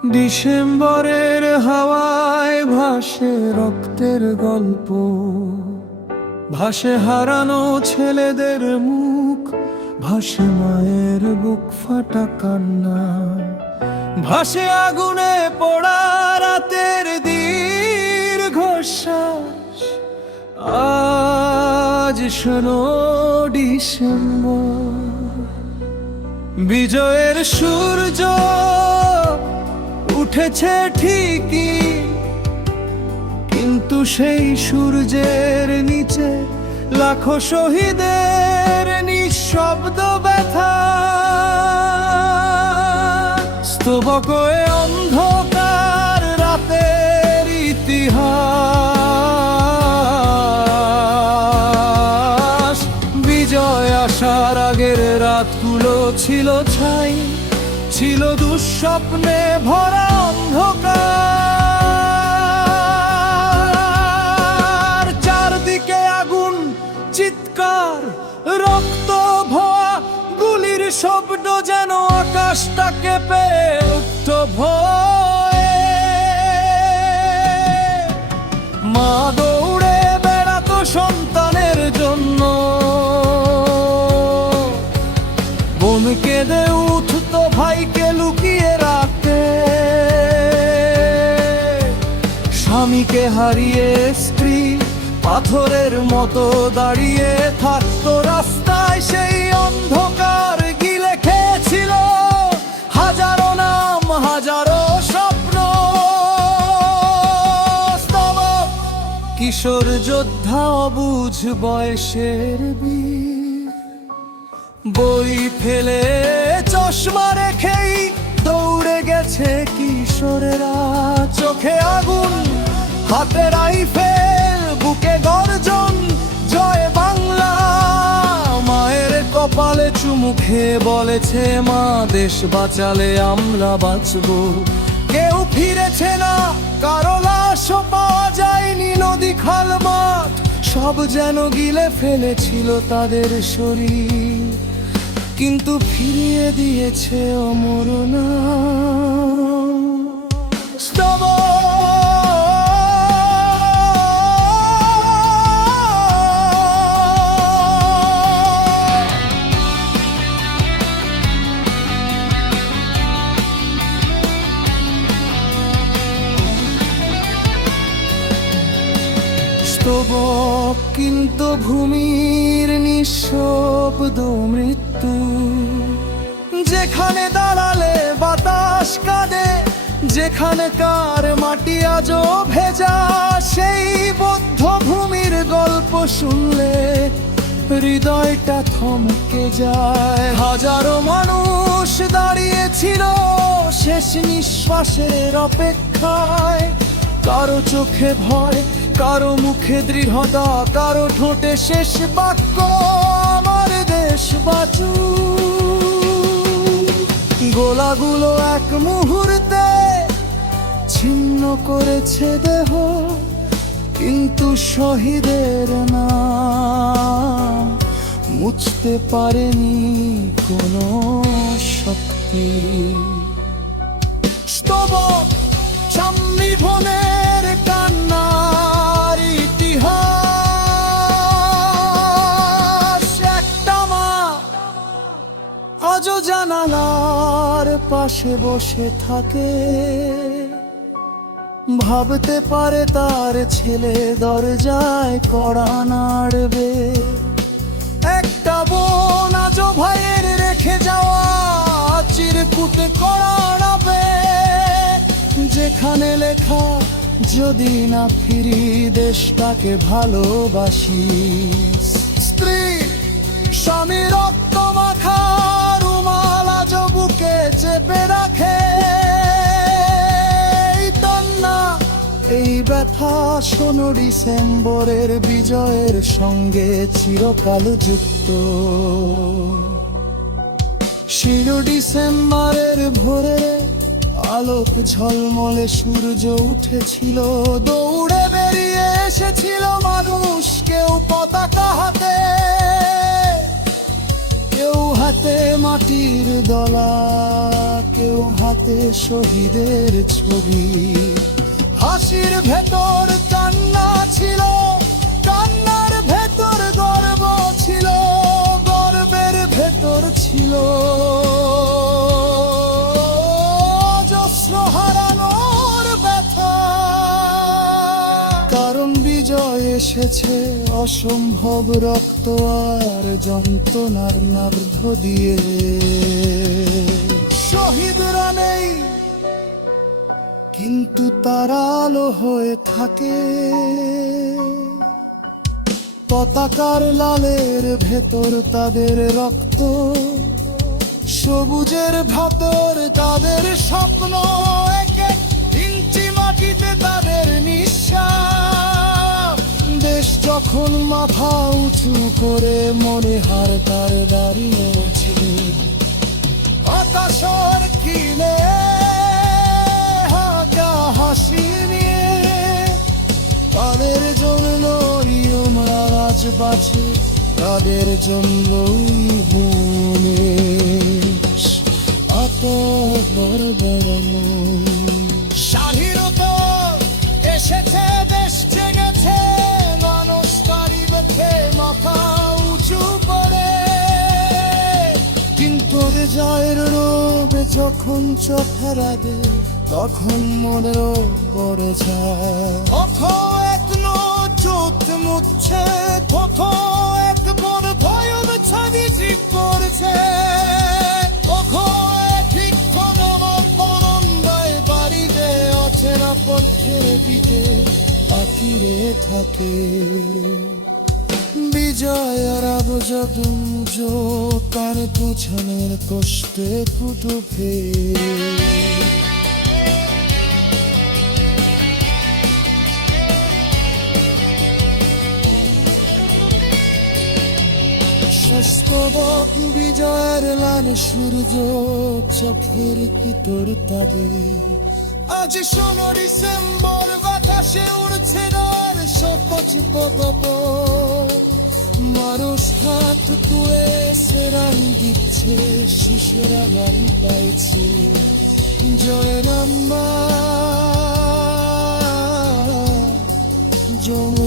ডিসেম্বরের হাওয়ায় ভাসে রক্তের গল্প, ভাসে হারানো ছেলেদের মুখ, ভাসে মায়ের বুক ফাটা কান্না, ভাসে আগুনে পোড়া রাতের দীর্ঘশ্বাস। আজ শোনো ডিসেম্বর, বিজয়ের সূর্য উঠেছে ঠিকই, কিন্তু সেই সূর্যের নিচে লাখো শহীদের নিঃশব্দ ব্যথা। স্তবক এ অন্ধকার রাতের ইতিহাস, বিজয় আসার আগের রাতগুলো ছিল ছাই, ছিল দুঃস্বপ্নে ভরা অন্ধকার। চারদিকে আগুন, চিৎকার, রক্ত ভোয়া গুলির শব্দ, যেন আকাশটা কেঁপে উঠত ভয়ে। মা দৌড়ে বেড়াতো সন্তানের জন্য, বোন কেঁদে উঠতো ভাইকে লুকিয়ে রাখতে, স্বামীকে হারিয়ে স্ত্রী পাথরের মতো দাঁড়িয়ে থাকতো রাস্তায়। সেই অন্ধকার গিলে খেয়েছিল হাজারো নাম, হাজারো স্বপ্ন। স্তবক কিশোর যোদ্ধা, অবুঝ বয়সের বীর, বই ফেলে চশমা রেখেই দৌড়ে গেছে কিশোরেরা। চোখে আগুন, হাতে রাইফেল, বুকে গর্জন, জয় বাংলা। মায়ের কপালে চুমু খেয়ে বলেছে, মা দেশ বাঁচালে আমরা বাঁচবো। কেউ ফিরেছে না, কারো লাশও পাওয়া যায়নি। নদী, খাল, মাঠ সব যেন গিলে ফেলেছিল তাদের শরীর, কিন্তু ফিরিয়ে দিয়েছে অমর নাম। স্তবক কিন্তু ভূমির নিঃশব্দ মৃত্যু, যেখানে দাঁড়ালে বাতাস কাঁদে, যেখানে কার মাটি আজও ভেজা। সেই বদ্ধ ভূমির গল্প শুনলে হৃদয়টা থমকে যায়। হাজারো মানুষ দাঁড়িয়েছিল শেষ নিঃশ্বাসের অপেক্ষায়, কারো চোখে ভয়, কারো মুখে দৃঢ়তা, কারো ঠোঁটে শেষ বাক্য, আমার দেশ বাঁচু। গোলাগুলো এক মুহূর্তে ছিন্ন করেছে দেহ, কিন্তু শহীদের নাম মুছতে পারেনি কোনো শক্তি। স্তবক সামনে ভনের কান্নার ইতিহাস। একটা মা আজও জানালার পাশে বসে থাকে, ভাবতে পারে তার ছেলে দরজায় কড়া নাড়বে। একটা বোন আজও ভাইয়ের রেখে যাওয়া চিরকুটে কড়া নাড়বে, যেখানে লেখা, যদি না ফিরি দেশটাকে ভালোবাসি। স্ত্রী স্বামী রক্ত মাখা রুমাল আজ বুকে চেপে রাখে। এই ব্যথা শোনো ডিসেম্বরের বিজয়ের সঙ্গে চিরকাল যুক্ত। শির ডিসেম্বরের ভোরে আলোক ঝলমলে সূর্য উঠেছিল, দৌড়ে বেরিয়ে এসেছিল মানুষ, কেউ পতাকা হাতে, কেউ হাতে মাটির দলা, কেউ হাতে শহীদের ছবি। হাসির ভেতর কান্না ছিল, কান্নার ভেতর গর্ব ছিল, গর্বের ভেতর ছিল অজস্র হারানোর ব্যথা। কারণ বিজয় এসেছে অসম্ভব রক্ত আর যন্ত্রণার নার্ভ দিয়ে। শহীদরা নেই কিন্তু তারা আলো হয়ে থাকে। পতাকার লালের ভেতর তাদের রক্ত, সবুজের ভেতর তাদের স্বপ্ন। এক এক ইঞ্চি মাটিতে তাদের নিঃশ্বাস। দেশ যখন মাথা উঁচু করে মনে হার তার দাঁড়িয়েছে আকাশের কিনে হাঁকা হাসি নিয়ে। তাদের জন্য আমরা আজ বাঁচি, তাদের জন্য মনে এত বড় বড় মন। স্বাধীনতা এসেছে, দেশ জেগেছে, মানুষ তারি দেখে মাথা উঁচু করে। কিন্তু জয়ের রোবে যখন চোখের আগে, তখন মনেরও বড় যায়। কোথাও এক চোখ মুচ্ছে, কোথাও এক বড় ভয়ন ছাদি ঠিক করছে। কোথাও ঠিক পনন্দায় বাড়িতে অচেনা পথে দিতে পাখিরে থাকে। বিজয় আর আবজম কার পুছনের কষ্টে ফুটুফে। স্তবক বিজয়ের লাল সূর্য চোখের ভিতর তাবে। আজ 16 ডিসেম্বর বাতাসে উড়ছে আর সপচ পদপ। মানুষ হাত তুলে সেরান দিচ্ছে, শিশুরা গান পাইছে জয় রাম্মা জয়